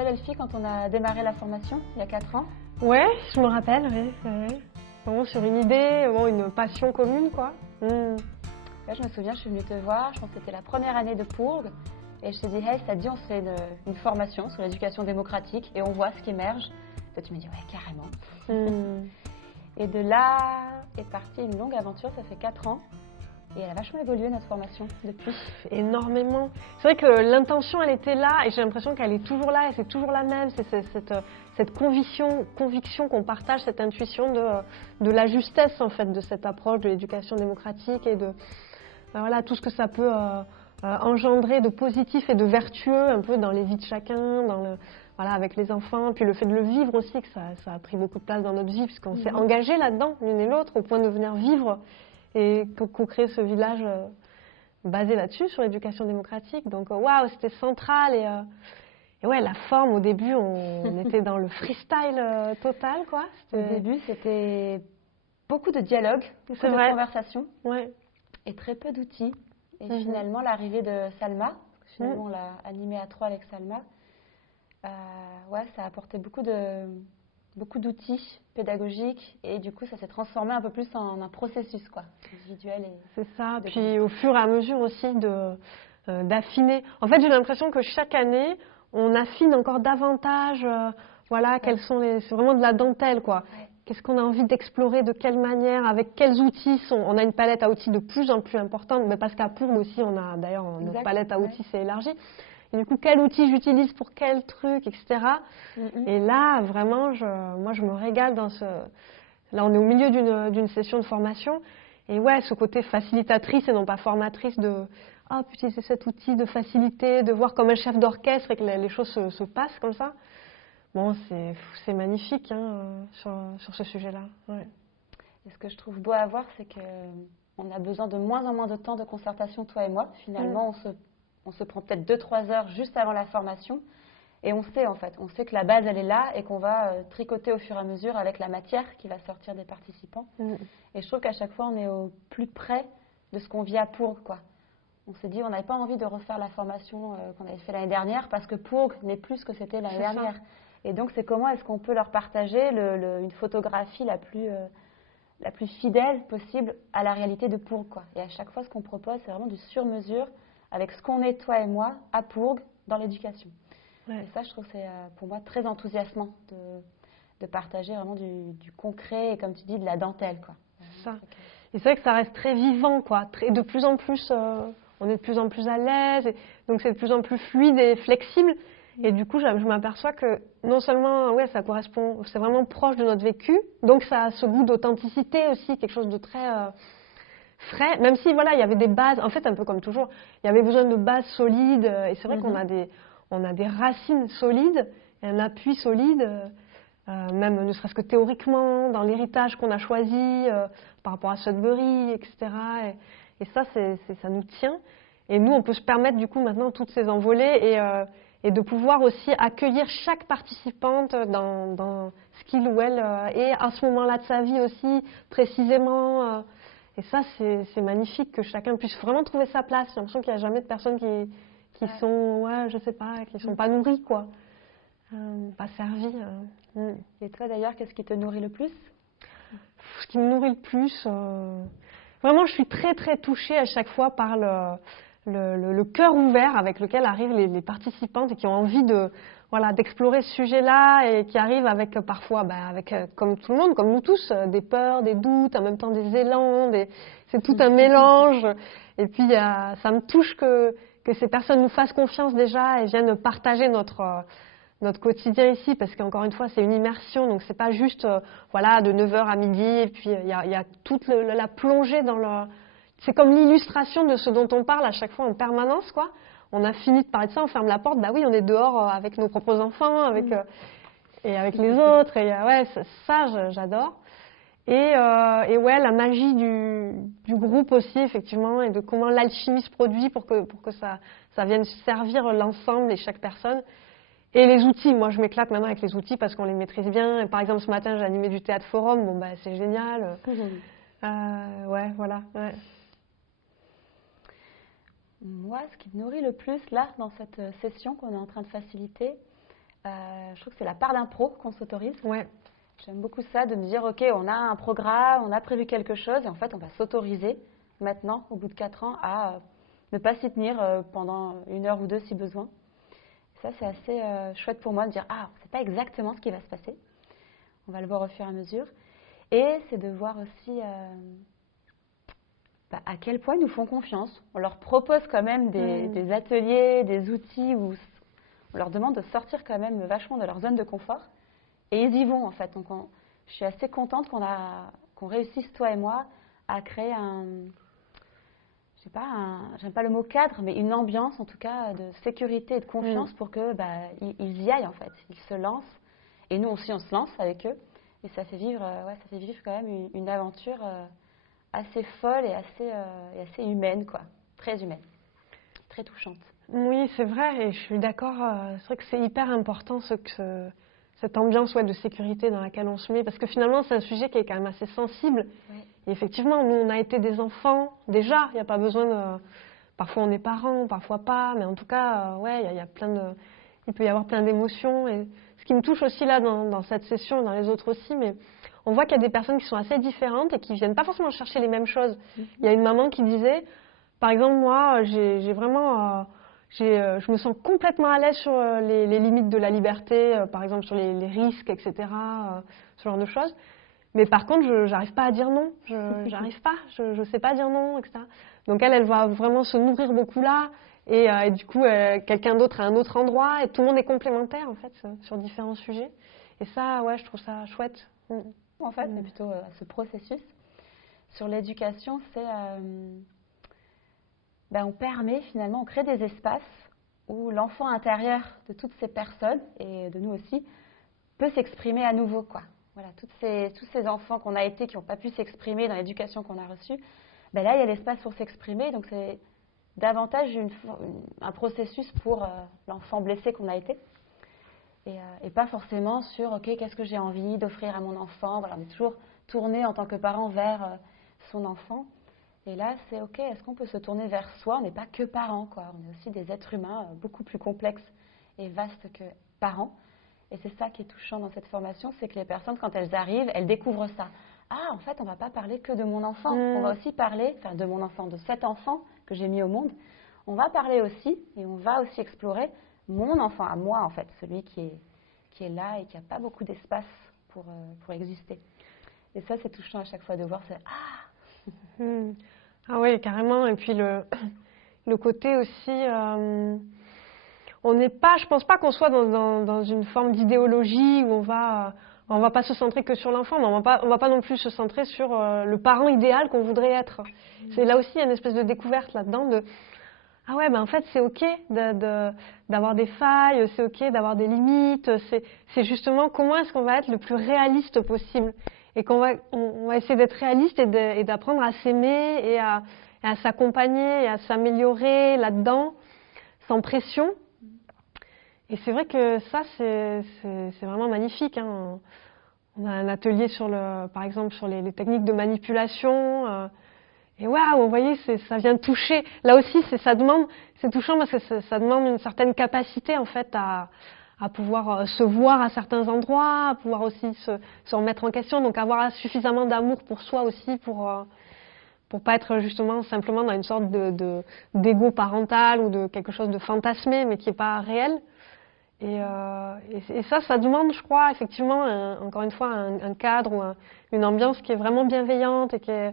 rappelles, Elfie, quand on a démarré la formation, il y a 4 ans? Ouais, je me rappelle, oui. Ouais. Vraiment sur une idée, vraiment une passion commune, quoi. Là, je me souviens, je suis venue te voir, je pense que c'était la première année de Pourg, et je t'ai dit, hey, ça te dit, on se fait une formation sur l'éducation démocratique, et on voit ce qui émerge. Et tu m'as dit, ouais, carrément. Et de là est partie une longue aventure, ça fait 4 ans. Et elle a vachement évolué, notre formation, depuis. Énormément. C'est vrai que l'intention, elle était là, et j'ai l'impression qu'elle est toujours là, et c'est toujours la même. C'est cette conviction qu'on partage, cette intuition de la justesse, en fait, de cette approche de l'éducation démocratique, et de voilà, tout ce que ça peut engendrer de positif et de vertueux, un peu dans les vies de chacun, voilà, avec les enfants. Puis le fait de le vivre aussi, que ça a pris beaucoup de place dans notre vie, puisqu'on s'est engagé là-dedans, l'une et l'autre, au point de venir vivre et qu'on crée ce village basé là-dessus, sur l'éducation démocratique. Donc waouh, c'était central. Et ouais, la forme, au début, on était dans le freestyle total, quoi. Au début, c'était beaucoup de dialogue, beaucoup de conversations, et très peu d'outils. Et finalement, l'arrivée de Salma, finalement on l'a animée à 3 avec Salma, ouais, ça a apporté beaucoup d'outils pédagogiques, et du coup ça s'est transformé un peu plus en un processus, quoi, individuel. C'est ça, puis au fur et à mesure aussi d'affiner. En fait, j'ai l'impression que chaque année, on affine encore davantage, voilà, c'est vraiment de la dentelle, quoi. Ouais. Qu'est-ce qu'on a envie d'explorer, de quelle manière, avec quels outils on a une palette à outils de plus en plus importante, mais parce qu'à Pourg aussi, on a d'ailleurs notre palette à outils s'est élargie. Et du coup, quel outil j'utilise pour quel truc, etc. Et là, vraiment, moi, je me régale dans ce... Là, on est au milieu d'une session de formation. Et ouais, ce côté facilitatrice et non pas formatrice de utiliser cet outil de facilité, de voir comme un chef d'orchestre et que les choses se passent comme ça. Bon, c'est magnifique sur ce sujet-là. Ouais. Et ce que je trouve beau à voir, c'est qu'on a besoin de moins en moins de temps de concertation, toi et moi. Finalement, on se prend peut-être 2-3 heures juste avant la formation. Et on sait, en fait, on sait que la base, elle est là et qu'on va tricoter au fur et à mesure avec la matière qui va sortir des participants. Et je trouve qu'à chaque fois, on est au plus près de ce qu'on vit à Pourg, quoi. On s'est dit, on n'avait pas envie de refaire la formation qu'on avait fait l'année dernière parce que Pourg n'est plus ce que c'était l'année dernière. Et donc, c'est comment est-ce qu'on peut leur partager une photographie la plus fidèle possible à la réalité de Pourg, quoi. Et à chaque fois, ce qu'on propose, c'est vraiment du sur-mesure avec ce qu'on est, toi et moi, à Pourg, dans l'éducation. Et ça, je trouve que c'est pour moi très enthousiasmant de partager vraiment du concret et, comme tu dis, de la dentelle, quoi. C'est ça. Et c'est vrai que ça reste très vivant, quoi. De plus en plus, on est de plus en plus à l'aise, et donc c'est de plus en plus fluide et flexible. Et du coup, je m'aperçois que non seulement, ça correspond, c'est vraiment proche de notre vécu, donc ça a ce goût d'authenticité aussi, quelque chose de très frais. Même si, voilà, il y avait des bases, en fait, un peu comme toujours, il y avait besoin de bases solides. Et c'est vrai qu'on a des racines solides, et un appui solide. Même ne serait-ce que théoriquement, dans l'héritage qu'on a choisi par rapport à Sudbury, etc. Et ça, ça nous tient. Et nous, on peut se permettre du coup maintenant toutes ces envolées et de pouvoir aussi accueillir chaque participante dans ce qu'il ou elle est à ce moment-là de sa vie aussi, précisément. Et ça, c'est magnifique que chacun puisse vraiment trouver sa place. J'ai l'impression qu'il n'y a jamais de personnes qui sont, je sais pas, qui sont pas nourries, quoi. Pas servies. Et toi d'ailleurs, qu'est-ce qui te nourrit le plus? Ce qui me nourrit le plus, vraiment, je suis très très touchée à chaque fois par le cœur ouvert avec lequel arrivent les participantes et qui ont envie d'explorer ce sujet-là et qui arrivent avec parfois, avec comme tout le monde, comme nous tous, des peurs, des doutes, en même temps des élans, c'est tout un mélange. Et puis ça me touche que ces personnes nous fassent confiance déjà et viennent partager notre quotidien ici, parce qu'encore une fois, c'est une immersion, donc c'est pas juste de 9h à midi, et puis il y a toute la plongée dans c'est comme l'illustration de ce dont on parle à chaque fois en permanence, quoi. On a fini de parler de ça, on ferme la porte, oui, on est dehors avec nos propres enfants, et avec les autres, et ça, j'adore. Et la magie du groupe aussi, effectivement, et de comment l'alchimie se produit pour que ça vienne servir l'ensemble et chaque personne. Et les outils, moi je m'éclate maintenant avec les outils parce qu'on les maîtrise bien. Par exemple, ce matin, j'ai animé du théâtre forum, c'est génial. Voilà. Ouais. Moi, ce qui me nourrit le plus, là, dans cette session qu'on est en train de faciliter, Je trouve que c'est la part d'impro qu'on s'autorise. Ouais. J'aime beaucoup ça, de me dire, OK, on a un programme, on a prévu quelque chose, et en fait, on va s'autoriser maintenant, au bout de 4 ans, à ne pas s'y tenir pendant 1 heure ou 2 si besoin. Ça, c'est assez chouette pour moi de dire, ah, on ne sait pas exactement ce qui va se passer. On va le voir au fur et à mesure. Et c'est de voir aussi à quel point ils nous font confiance. On leur propose quand même des ateliers, des outils où on leur demande de sortir quand même vachement de leur zone de confort. Et ils y vont en fait. Donc je suis assez contente qu'on réussisse, toi et moi, à créer je sais pas, j'aime pas le mot cadre, mais une ambiance en tout cas de sécurité et de confiance pour que ils y aillent en fait. Ils se lancent. Et nous aussi on se lance avec eux. Et ça fait vivre, ça fait vivre quand même une aventure assez folle et assez humaine, quoi. Très humaine, très touchante. Oui, c'est vrai, et je suis d'accord. C'est vrai que c'est hyper important cette ambiance de sécurité dans laquelle on se met, parce que finalement, c'est un sujet qui est quand même assez sensible. Oui. Et effectivement, nous, on a été des enfants déjà. Il n'y a pas besoin de. Parfois, on est parents, parfois pas, mais en tout cas, il y a plein de. Il peut y avoir plein d'émotions. Et ce qui me touche aussi là dans cette session, dans les autres aussi, mais on voit qu'il y a des personnes qui sont assez différentes et qui viennent pas forcément chercher les mêmes choses. Il y a une maman qui disait, par exemple, moi, j'ai vraiment. Je me sens complètement à l'aise sur les limites de la liberté, par exemple sur les risques, etc., ce genre de choses. Mais par contre, je n'arrive pas à dire non. J'arrive pas. Je sais pas dire non, etc. Donc elle va vraiment se nourrir beaucoup là. Et du coup, quelqu'un d'autre à un autre endroit. Et tout le monde est complémentaire, en fait, sur différents sujets. Et ça, je trouve ça chouette. En fait, c'est plutôt ce processus. Sur l'éducation, c'est... on permet finalement, on crée des espaces où l'enfant intérieur de toutes ces personnes, et de nous aussi, peut s'exprimer à nouveau, quoi. Voilà, tous ces enfants qu'on a été, qui n'ont pas pu s'exprimer dans l'éducation qu'on a reçue, là, il y a l'espace pour s'exprimer. Donc, c'est davantage un processus pour l'enfant blessé qu'on a été. Et pas forcément sur, OK, qu'est-ce que j'ai envie d'offrir à mon enfant. Voilà, on est toujours tourné en tant que parent vers son enfant. Et là, c'est OK, est-ce qu'on peut se tourner vers soi? On n'est pas que parents, quoi. On est aussi des êtres humains beaucoup plus complexes et vastes que parents. Et c'est ça qui est touchant dans cette formation, c'est que les personnes, quand elles arrivent, elles découvrent ça. Ah, en fait, on ne va pas parler que de mon enfant. On va aussi parler, de mon enfant, de cet enfant que j'ai mis au monde. On va parler aussi, et on va aussi explorer mon enfant à moi, en fait, celui qui est là et qui n'a pas beaucoup d'espace pour exister. Et ça, c'est touchant à chaque fois de voir, c'est ah. Ah oui, carrément. Et puis le côté aussi. On n'est pas, je pense pas qu'on soit dans une forme d'idéologie où on va pas se centrer que sur l'enfant, mais on va pas non plus se centrer sur le parent idéal qu'on voudrait être. C'est là aussi une espèce de découverte là-dedans de ah ouais, en fait c'est ok d'avoir des failles, c'est ok d'avoir des limites. C'est justement comment est-ce qu'on va être le plus réaliste possible et on va essayer d'être réaliste et d'apprendre à s'aimer et à s'accompagner et à s'améliorer là-dedans sans pression. Et c'est vrai que ça, c'est vraiment magnifique. Hein. On a un atelier par exemple, sur les techniques de manipulation. Et waouh, vous voyez, ça vient toucher. Là aussi, c'est touchant parce que ça demande une certaine capacité en fait à pouvoir se voir à certains endroits, à pouvoir aussi se remettre en question. Donc avoir suffisamment d'amour pour soi aussi pour pas être justement simplement dans une sorte d'ego parental ou de quelque chose de fantasmé mais qui n'est pas réel. Et ça demande, je crois, effectivement, encore une fois, un cadre ou une ambiance qui est vraiment bienveillante et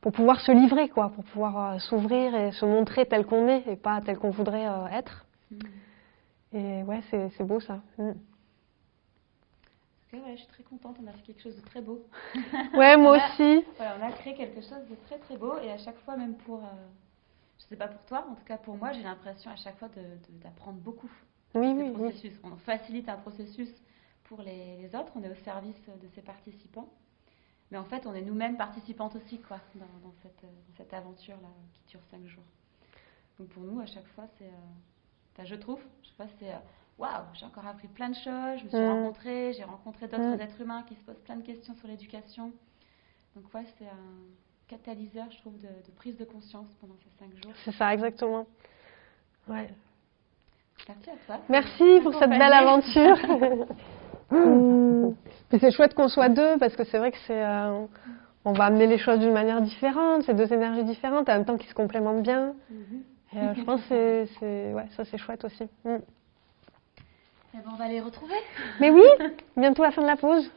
pour pouvoir se livrer, quoi, pour pouvoir s'ouvrir et se montrer tel qu'on est et pas tel qu'on voudrait être. Et ouais, c'est beau ça. Je suis très contente, on a fait quelque chose de très beau. Ouais, moi aussi. Voilà, on a créé quelque chose de très très beau et à chaque fois, même pour, je sais pas pour toi, en tout cas pour moi, j'ai l'impression à chaque fois d'apprendre beaucoup. Oui. On facilite un processus pour les autres, on est au service de ces participants. Mais en fait, on est nous-mêmes participantes aussi, quoi, dans cette aventure-là qui dure 5 jours. Donc pour nous, à chaque fois, je trouve, c'est waouh, j'ai encore appris plein de choses, je me suis rencontrée, j'ai rencontré d'autres êtres humains qui se posent plein de questions sur l'éducation. Donc c'est un catalyseur, je trouve, de prise de conscience pendant ces 5 jours. C'est ça, exactement. Ouais. Merci à toi. Merci pour cette belle aventure. Puis c'est chouette qu'on soit deux parce que c'est vrai que on va amener les choses d'une manière différente, c'est deux énergies différentes, en même temps qui se complémentent bien. Et, je pense que ça c'est chouette aussi. On va les retrouver. Mais oui, bientôt la fin de la pause.